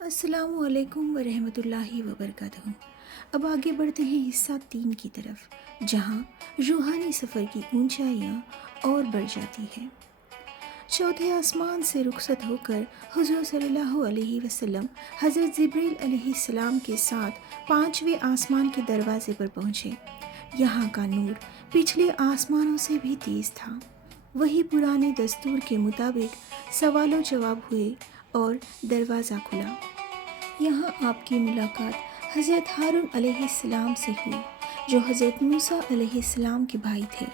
السلام علیکم ورحمۃ اللہ وبرکاتہ۔ اب آگے بڑھتے ہیں حصہ 3 کی طرف، جہاں روحانی سفر کی اونچائیاں اور بڑھ جاتی ہیں۔ چوتھے آسمان سے رخصت ہو کر حضور صلی اللہ علیہ وسلم حضرت جبریل علیہ السلام کے ساتھ 5ویں آسمان کے دروازے پر پہنچے۔ یہاں کا نور پچھلے آسمانوں سے بھی تیز تھا۔ وہی پرانے دستور کے مطابق سوال و جواب ہوئے اور دروازہ کھلا۔ یہاں آپ کی ملاقات حضرت ہارون علیہ السلام سے ہوئی، جو حضرت موسیٰ علیہ السلام کے بھائی تھے۔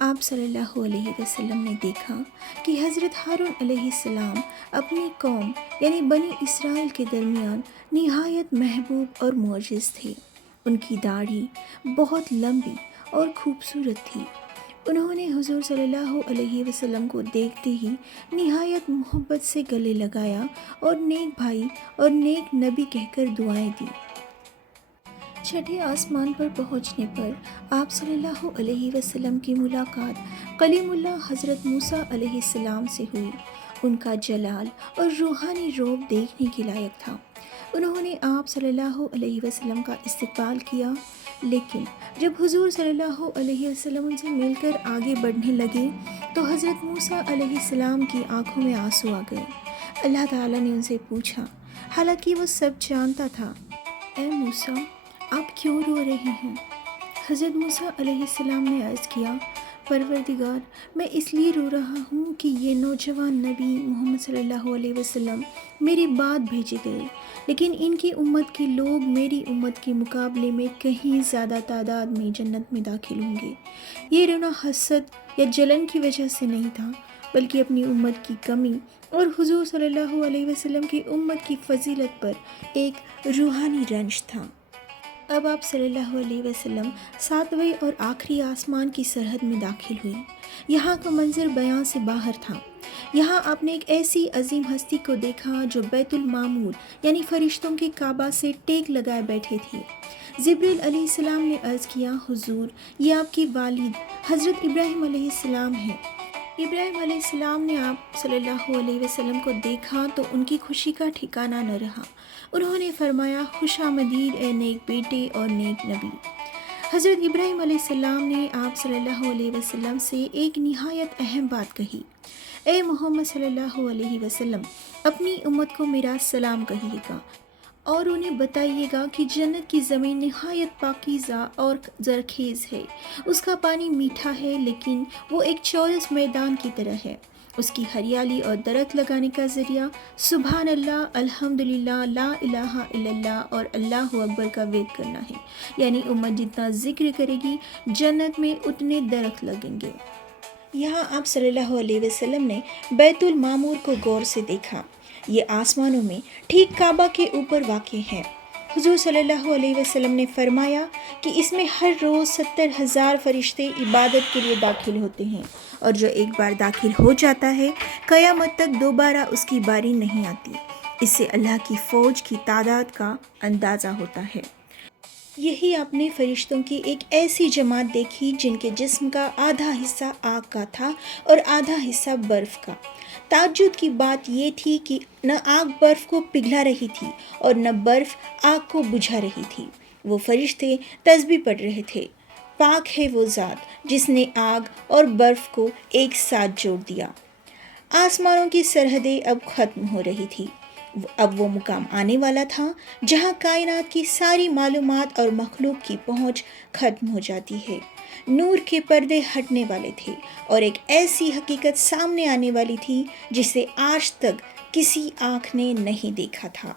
آپ صلی اللہ علیہ وسلم نے دیکھا کہ حضرت ہارون علیہ السلام اپنی قوم یعنی بنی اسرائیل کے درمیان نہایت محبوب اور معزز تھے۔ ان کی داڑھی بہت لمبی اور خوبصورت تھی۔ انہوں نے حضور صلی اللہ علیہ وسلم کو دیکھتے ہی نہایت محبت سے گلے لگایا اور نیک بھائی اور نیک نبی کہہ کر دعائیں دیں۔ چھٹے آسمان پر پہنچنے پر آپ صلی اللہ علیہ وسلم کی ملاقات کلیم اللہ حضرت موسیٰ علیہ السلام سے ہوئی۔ ان کا جلال اور روحانی رعب دیکھنے کے لائق تھا۔ انہوں نے آپ صلی اللہ علیہ وسلم کا استقبال کیا، لیکن جب حضور صلی اللہ علیہ وسلم ان سے مل کر آگے بڑھنے لگے تو حضرت موسیٰ علیہ السلام کی آنکھوں میں آنسو آ گئے۔ اللہ تعالیٰ نے ان سے پوچھا، حالانکہ وہ سب جانتا تھا، اے موسیٰ، آپ کیوں رو رہے ہیں؟ حضرت موسیٰ علیہ السلام نے عرض کیا، پروردگار، میں اس لیے رو رہا ہوں کہ یہ نوجوان نبی محمد صلی اللہ علیہ وسلم میری بعد بھیجے گئے، لیکن ان کی امت کے لوگ میری امت کے مقابلے میں کہیں زیادہ تعداد میں جنت میں داخل ہوں گے۔ یہ رونا حسد یا جلن کی وجہ سے نہیں تھا، بلکہ اپنی امت کی کمی اور حضور صلی اللہ علیہ وسلم کی امت کی فضیلت پر ایک روحانی رنج تھا۔ اب آپ صلی اللہ علیہ وسلم 7ویں اور آخری آسمان کی سرحد میں داخل ہوئے۔ یہاں کا منظر بیان سے باہر تھا۔ یہاں آپ نے ایک ایسی عظیم ہستی کو دیکھا جو بیت المعمور یعنی فرشتوں کے کعبہ سے ٹیک لگائے بیٹھے تھے۔ جبریل علیہ السلام نے عرض کیا، حضور، یہ آپ کے والد حضرت ابراہیم علیہ السلام ہیں۔ ابراہیم علیہ السلام نے آپ صلی اللہ علیہ وسلم کو دیکھا تو ان کی خوشی کا ٹھکانہ نہ رہا۔ انہوں نے فرمایا، خوش آمدید اے نیک بیٹے اور نیک نبی۔ حضرت ابراہیم علیہ السلام نے آپ صلی اللہ علیہ وسلم سے ایک نہایت اہم بات کہی، اے محمد صلی اللہ علیہ وسلم، اپنی امت کو میرا سلام کہیے گا اور انہیں بتائیے گا کہ جنت کی زمین نہایت پاکیزہ اور زرخیز ہے۔ اس کا پانی میٹھا ہے، لیکن وہ ایک چورس میدان کی طرح ہے۔ اس کی ہریالی اور درخت لگانے کا ذریعہ سبحان اللہ، الحمدللہ، لا الہ الا اللہ اور اللہ اکبر کا وید کرنا ہے، یعنی امت جتنا ذکر کرے گی جنت میں اتنے درخت لگیں گے۔ یہاں آپ صلی اللہ علیہ وسلم نے بیت المعمور کو غور سے دیکھا۔ یہ آسمانوں میں ٹھیک کعبہ کے اوپر واقع ہے۔ حضور صلی اللہ علیہ وسلم نے فرمایا کہ اس میں ہر روز 70,000 فرشتے عبادت کے لیے داخل ہوتے ہیں، اور جو ایک بار داخل ہو جاتا ہے قیامت تک دوبارہ اس کی باری نہیں آتی۔ اس سے اللہ کی فوج کی تعداد کا اندازہ ہوتا ہے۔ یہی آپ نے فرشتوں کی ایک ایسی جماعت دیکھی جن کے جسم کا آدھا حصہ آگ کا تھا اور آدھا حصہ برف کا۔ تعجب کی بات یہ تھی کہ نہ آگ برف کو پگھلا رہی تھی اور نہ برف آگ کو بجھا رہی تھی۔ وہ فرشتے تسبیح پڑھ رہے تھے، پاک ہے وہ ذات جس نے آگ اور برف کو ایک ساتھ جوڑ دیا۔ آسمانوں کی سرحدیں اب ختم ہو رہی تھی۔ اب وہ مقام آنے والا تھا جہاں کائنات کی ساری معلومات اور مخلوق کی پہنچ ختم ہو جاتی ہے۔ نور کے پردے ہٹنے والے تھے اور ایک ایسی حقیقت سامنے آنے والی تھی جسے آج تک کسی آنکھ نے نہیں دیکھا تھا۔